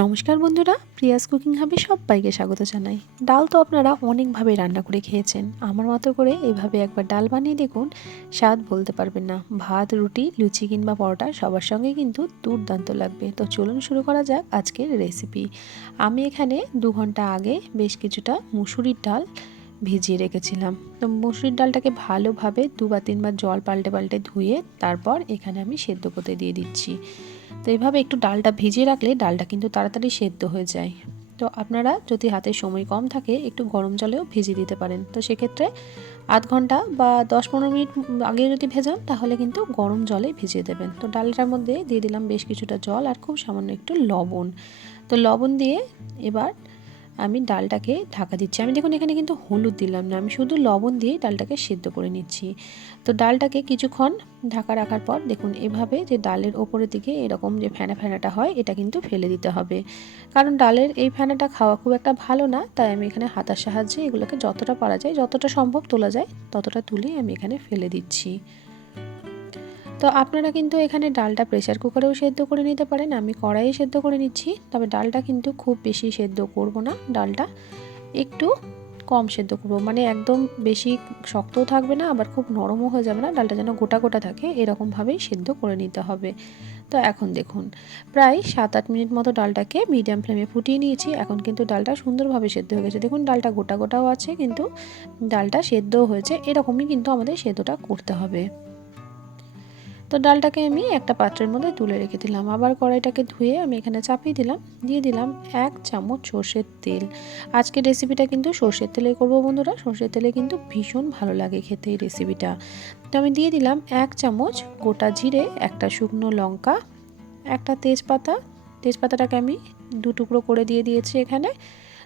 নমস্কার বন্ধুরা, Prius cooking হাবে সবাইকে স্বাগত জানাই। ডাল তো আপনারা অনেকভাবে রান্না করে খেয়েছেন। আমার মতো করে এভাবে একবার ডাল বানিয়ে দেখুন, স্বাদ বলতে পারবেন না। ভাত, রুটি, লুচি কিংবা পরোটা সবার সঙ্গে কিন্তু দুর্দান্ত লাগবে। তো চলুন শুরু করা যাক আজকের রেসিপি। আমি এখানে 2 ঘন্টা আগে বেশ কিছুটা মুসুরির ডাল ভিজিয়ে রেখেছিলাম। তো মুসুরির ডালটাকে ভালোভাবে 2 বা 3 বার জল পাল্টে পাল্টে ধুয়ে তারপর এখানে আমি সেদ্ধ করতে দিয়ে দিচ্ছি। তো এইভাবে একটু ডালটা ভিজিয়ে রাখলে ডালটা কিন্তু তাড়াতাড়ি সেদ্ধ হয়ে যায়। তো আপনারা যদি হাতে সময় কম থাকে একটু গরম জলেও ভিজিয়ে দিতে পারেন। তো সেক্ষেত্রে আধ ঘন্টা বা 10-15 মিনিট আগে যদি ভেজান তাহলে কিন্তু গরম জলে ভিজিয়ে দেবেন। তো ডালটার মধ্যে দিয়ে দিলাম বেশ কিছুটা জল আর খুব সামান্য একটু লবণ। তো লবণ দিয়ে এবার আমি ডালটাকে ঢাকা দিচ্ছি। আমি দেখুন এখানে কিন্তু হলুদ দিলাম না, আমি শুধু লবণ দিয়ে ডালটাকে সেদ্ধ করে নিচ্ছি। তো ডালটাকে কিছুক্ষণ ঢাকা রাখার পর দেখুন এভাবে যে ডালের ওপরের দিকে এরকম যে ফেনা ফেনাটা হয় এটা কিন্তু ফেলে দিতে হবে, কারণ ডালের এই ফেনাটা খাওয়া খুব একটা ভালো না। তাই আমি এখানে হাতার সাহায্যে এগুলোকে যতটা পারা যায়, যতটা সম্ভব তোলা যায় ততটা তুলে আমি এখানে ফেলে দিচ্ছি। তো আপনারা কিন্তু এখানে ডালটা প্রেসার কুকারেও সেদ্ধ করে নিতে পারেন, আমি কড়াইয়ে সেদ্ধ করে নিচ্ছি। তবে ডালটা কিন্তু খুব বেশি সেদ্ধ করব না, ডালটা একটু কম সেদ্ধ করব, মানে একদম বেশি শক্তও থাকবে না আবার খুব নরমও হয়ে যাবে না, ডালটা যেন গোটা গোটা থাকে এরকমভাবেই সেদ্ধ করে নিতে হবে। তো এখন দেখুন প্রায় 7-8 মিনিট মতো ডালটাকে মিডিয়াম ফ্লেমে ফুটিয়ে নিয়েছি। এখন কিন্তু ডালটা সুন্দরভাবে সেদ্ধ হয়ে গেছে, দেখুন ডালটা গোটা গোটাও আছে কিন্তু ডালটা সেদ্ধও হয়েছে। এরকমই কিন্তু আমাদের সেদ্ধটা করতে হবে। তো ডালটাকে আমি একটা পাত্রের মধ্যে তুলে রেখে দিলাম। আবার কড়াইটাকে ধুয়ে আমি এখানে চাপিয়ে দিলাম, দিয়ে দিলাম 1 চামচ সর্ষের তেল। আজকের রেসিপিটা কিন্তু সর্ষের তেলে করব বন্ধুরা, সর্ষের তেলে কিন্তু ভীষণ ভালো লাগে খেতে এই রেসিপিটা। তো আমি দিয়ে দিলাম 1 চামচ গোটা জিরে, একটা শুকনো লঙ্কা, একটা তেজপাতা। তেজপাতাটাকে আমি 2 টুকরো করে দিয়ে দিয়েছি এখানে।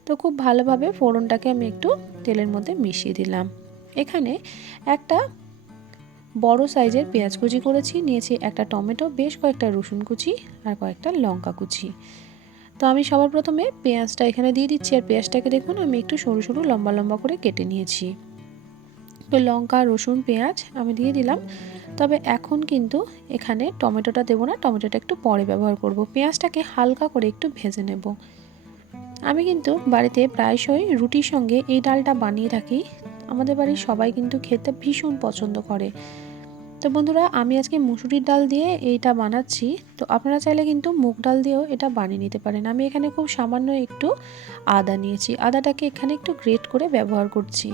তো খুব ভালোভাবে ফোড়নটাকে আমি একটু তেলের মধ্যে মিশিয়ে দিলাম। এখানে একটা বড় সাইজের পেঁয়াজ কুচি করেছি, নিয়েছি একটা টমেটো, বেশ কয়েকটা রসুন কুচি আর কয়েকটা লঙ্কা কুচি। তো আমি সবার প্রথমে পেঁয়াজটা এখানে দিয়ে দিচ্ছি, আর পেঁয়াজটাকে দেখুন আমি একটু সরু সরু লম্বা লম্বা করে কেটে নিয়েছি। তো লঙ্কা, রসুন, পেঁয়াজ আমি দিয়ে দিলাম। তবে এখন কিন্তু এখানে টমেটোটা দেবো না, টমেটোটা একটু পরে ব্যবহার করব। পেঁয়াজটাকে হালকা করে একটু ভেজে নেব। আমি কিন্তু বাড়িতে প্রায়শই রুটির সঙ্গে এই ডালটা বানিয়ে থাকি। আমাদের বাড়ির সবাই কিন্তু খেতে ভীষণ পছন্দ করে। তো বন্ধুরা আমি আজকে মুসুরির ডাল দিয়ে এইটা বানাচ্ছি। তো আপনারা চাইলে কিন্তু মুগ ডাল দিয়েও এটা বানিয়ে নিতে পারেন। আমি এখানে খুব সামান্য একটু আদা নিয়েছি, আদাটাকে এখানে একটু গ্রেট করে ব্যবহার করছি।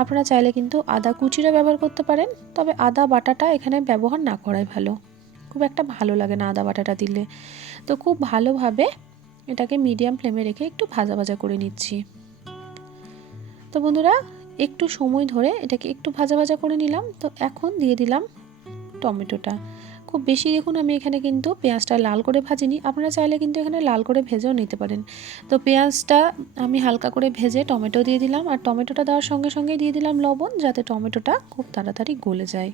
আপনারা চাইলে কিন্তু আদা কুচিটা ব্যবহার করতে পারেন, তবে আদা বাটাটা এখানে ব্যবহার না করাই ভালো, খুব একটা ভালো লাগে না আদা বাটাটা দিলে। তো খুব ভালোভাবে এটাকে মিডিয়াম ফ্লেমে রেখে একটু ভাজা ভাজা করে নিচ্ছি। তো বন্ধুরা একটু সময় ধরে এটাকে একটু ভাজা ভাজা করে নিলাম। তো এখন দিয়ে দিলাম টমেটোটা। খুব বেশি দেখুন আমি এখানে কিন্তু পেঁয়াজটা লাল করে ভাজিনি, আপনারা চাইলে কিন্তু এখানে লাল করে ভেজেও নিতে পারেন। তো পেঁয়াজটা আমি হালকা করে ভেজে টমেটো দিয়ে দিলাম, আর টমেটোটা দেওয়ার সঙ্গে সঙ্গে দিয়ে দিলাম লবণ, যাতে টমেটোটা খুব তাড়াতাড়ি গলে যায়।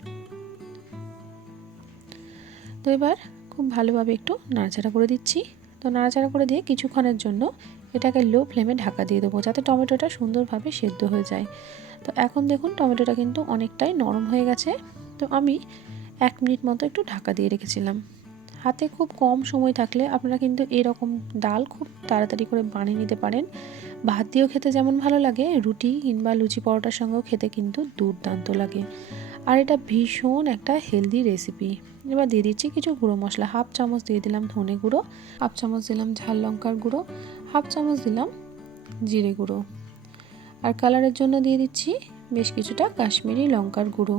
তো এবার খুব ভালোভাবে একটু নাড়াচাড়া করে দিচ্ছি। তো নাড়াচাড়া করে দিয়ে কিছুক্ষণের জন্য এটাকে লো ফ্লেমে ঢাকা দিয়ে দেবো, যাতে টমেটোটা সুন্দরভাবে সেদ্ধ হয়ে যায়। তো এখন দেখুন টমেটোটা কিন্তু অনেকটাই নরম হয়ে গেছে। তো আমি 1 মিনিট মতো একটু ঢাকা দিয়ে রেখেছিলাম। হাতে খুব কম সময় থাকলে আপনারা কিন্তু এরকম ডাল খুব তাড়াতাড়ি করে বানিয়ে নিতে পারেন। ভাত দিয়েও খেতে যেমন ভালো লাগে, রুটি কিংবা লুচি পরোটার সঙ্গেও খেতে কিন্তু দুর্দান্ত লাগে। আর এটা ভীষণ একটা হেলদি রেসিপি। এবার দিয়ে দিচ্ছি কিছু গুঁড়ো মশলা, 1/2 চামচ দিয়ে দিলাম ধনে গুঁড়ো, 1/2 চামচ দিলাম ঝাল লঙ্কার গুঁড়ো, 1/2 চামচ দিলাম জিরে গুঁড়ো, আর কালারের জন্য দিয়ে দিচ্ছি বেশ কিছুটা কাশ্মীরি লঙ্কার গুঁড়ো।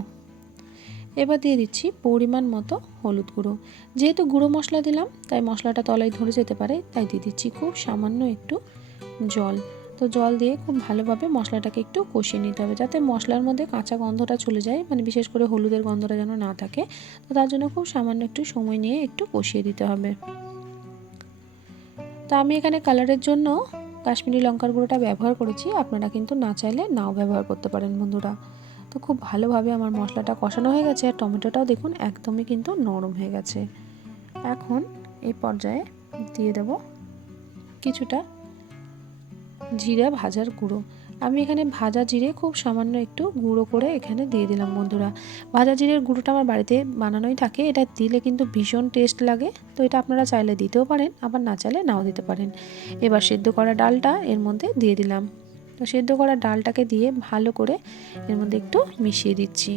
এবার দিয়ে দিচ্ছি পরিমাণ মতো হলুদ গুঁড়ো। যেহেতু গুঁড়ো মশলা দিলাম তাই মশলাটা তলায় ধরে যেতে পারে, তাই দিয়ে দিচ্ছি খুব সামান্য একটু জল। তো জল দিয়ে খুব ভালোভাবে মশলাটাকে একটু কষিয়ে নিতে হবে, যাতে মশলার মধ্যে কাঁচা গন্ধটা চলে যায়, মানে বিশেষ করে হলুদের গন্ধটা যেন না থাকে। তো তার জন্য খুব সামান্য একটু সময় নিয়ে একটু কষিয়ে দিতে হবে। তো আমি এখানে কালারের জন্য কাশ্মীরি লঙ্কার গুঁড়োটা ব্যবহার করেছি, আপনারা কিন্তু না চাইলে নাও ব্যবহার করতে পারেন বন্ধুরা। তো খুব ভালোভাবে আমার মশলাটা কষানো হয়ে গেছে, আর টমেটোটাও দেখুন একদমই কিন্তু নরম হয়ে গেছে। এখন এই পর্যায়ে দিয়ে দেব কিছুটা জিরা ভাজার গুঁড়ো। আমি এখানে ভাজা জিরে খুব সামান্য একটু গুঁড়ো করে এখানে দিয়ে দিলাম বন্ধুরা। ভাজা জিরের গুঁড়োটা আমার বাড়িতে বানানোই থাকে, এটা দিলে কিন্তু ভীষণ টেস্ট লাগে। তো এটা আপনারা চাইলে দিতেও পারেন, আবার না চাইলে নাও দিতে পারেন। এবার সেদ্ধ করা ডালটা এর মধ্যে দিয়ে দিলাম। তো সেদ্ধ করা ডালটাকে দিয়ে ভালো করে এর মধ্যে একটু মিশিয়ে দিচ্ছি।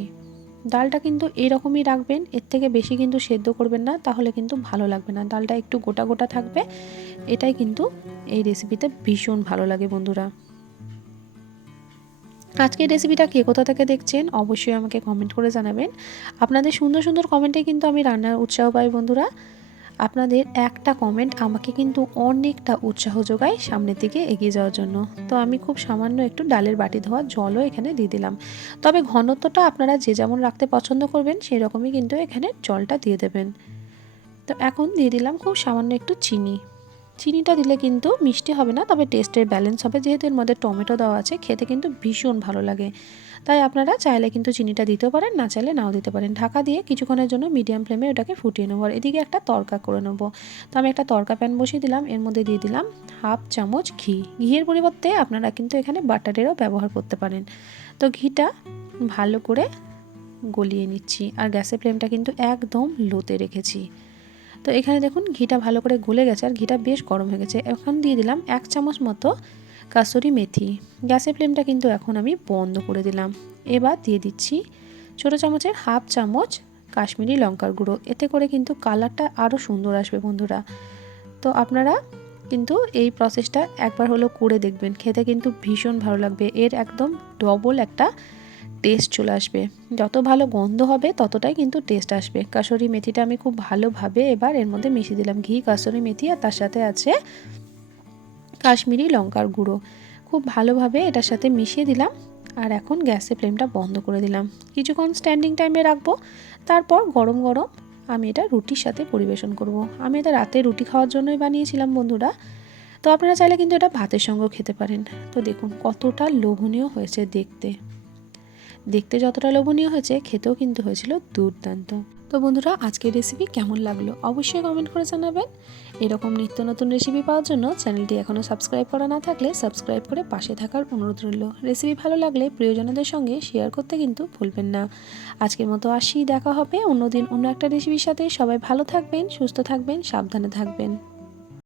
ডালটা কিন্তু এরকমই রাখবেন, এর থেকে বেশি কিন্তু সেদ্ধ করবেন না, তাহলে কিন্তু ভালো লাগবে না। ডালটা একটু গোটা গোটা থাকবে, এটাই কিন্তু এই রেসিপিতে ভীষণ ভালো লাগে বন্ধুরা। আজকের রেসিপিটা কে কোথা থেকে দেখছেন অবশ্যই আমাকে কমেন্ট করে জানাবেন। আপনাদের সুন্দর সুন্দর কমেন্টে কিন্তু আমি রান্নার উৎসাহ পাই বন্ধুরা। আপনাদের একটা কমেন্ট আমাকে কিন্তু অনেকটা উৎসাহ যোগায় সামনের দিকে এগিয়ে যাওয়ার জন্য। তো আমি খুব সামান্য একটু ডালের বাটি ধোয়া জলও এখানে দিয়ে দিলাম। তবে ঘনত্বটা আপনারা যে যেমন রাখতে পছন্দ করবেন সেই রকমই কিন্তু এখানে জলটা দিয়ে দেবেন। তো এখন দিয়ে দিলাম খুব সামান্য একটু চিনি। চিনিটা দিলে কিন্তু মিষ্টি হবে না, তবে টেস্টের ব্যালেন্স হবে, যেহেতু এর মধ্যে টমেটো দেওয়া আছে, খেতে কিন্তু ভীষণ ভালো লাগে। তাই আপনারা চাইলে কিন্তু চিনিটা দিতেও পারেন, না চাইলে নাও দিতে পারেন। ঢাকা দিয়ে কিছুক্ষণের জন্য মিডিয়াম ফ্লেমে ওটাকে ফুটিয়ে নেবো। আর এদিকে একটা তড়কা করে নেবো। তো আমি একটা তড়কা প্যান বসিয়ে দিলাম, এর মধ্যে দিয়ে দিলাম হাফ চামচ ঘি। ঘিয়ের পরিবর্তে আপনারা কিন্তু এখানে বাটারেরও ব্যবহার করতে পারেন। তো ঘিটা ভালো করে গলিয়ে নিচ্ছি, আর গ্যাসের ফ্লেমটা কিন্তু একদম লোতে রেখেছি। তো এখানে দেখুন ঘিটা ভালো করে গলে গেছে, আর ঘিটা বেশ গরম হয়ে গেছে। এখন দিয়ে দিলাম 1 চামচ মতো কাসুরি মেথি। গ্যাসের ফ্লেমটা কিন্তু এখন আমি বন্ধ করে দিলাম। এবার দিয়ে দিচ্ছি ছোটো চামচের হাফ চামচ কাশ্মীরি লঙ্কার গুঁড়ো। এতে করে কিন্তু কালারটা আরও সুন্দর আসবে বন্ধুরা। তো আপনারা কিন্তু এই প্রসেসটা একবার হলো করে দেখবেন, খেতে কিন্তু ভীষণ ভালো লাগবে। এর একদম ডবল একটা টেস্ট চলে আসবে। যত ভালো গন্ধ হবে ততটাই কিন্তু টেস্ট আসবে। কাসুরি মেথিটা আমি খুব ভালোভাবে এবার এর মধ্যে মিশিয়ে দিলাম। ঘি, কাসুরি মেথি, আর তার সাথে আছে কাশ্মীরি লঙ্কার গুঁড়ো। খুব ভালোভাবে এটার সাথে মিশিয়ে দিলাম, আর এখন গ্যাসের ফ্লেমটা বন্ধ করে দিলাম। কিছুক্ষণ স্ট্যান্ডিং টাইমে রাখবো, তারপর গরম গরম আমি এটা রুটির সাথে পরিবেশন করব। আমি এটা রাতে রুটি খাওয়ার জন্যই বানিয়েছিলাম বন্ধুরা। তো আপনারা চাইলে কিন্তু এটা ভাতের সঙ্গেও খেতে পারেন। তো দেখুন কতটা লোভনীয় হয়েছে দেখতে। দেখতে যতটা লোভনীয় হয়েছে, খেতেও কিন্তু হয়েছিল দুর্দান্ত। তো বন্ধুরা, আজকের রেসিপি কেমন লাগলো অবশ্যই কমেন্ট করে জানাবেন। এরকম নিত্য নতুন রেসিপি পাওয়ার জন্য চ্যানেলটি এখনও সাবস্ক্রাইব করা না থাকলে সাবস্ক্রাইব করে পাশে থাকার অনুরোধ রইল। রেসিপি ভালো লাগলে প্রিয়জনদের সঙ্গে শেয়ার করতে কিন্তু ভুলবেন না। আজকের মতো আসি, দেখা হবে অন্যদিন অন্য একটা রেসিপির সাথে। সবাই ভালো থাকবেন, সুস্থ থাকবেন, সাবধানে থাকবেন।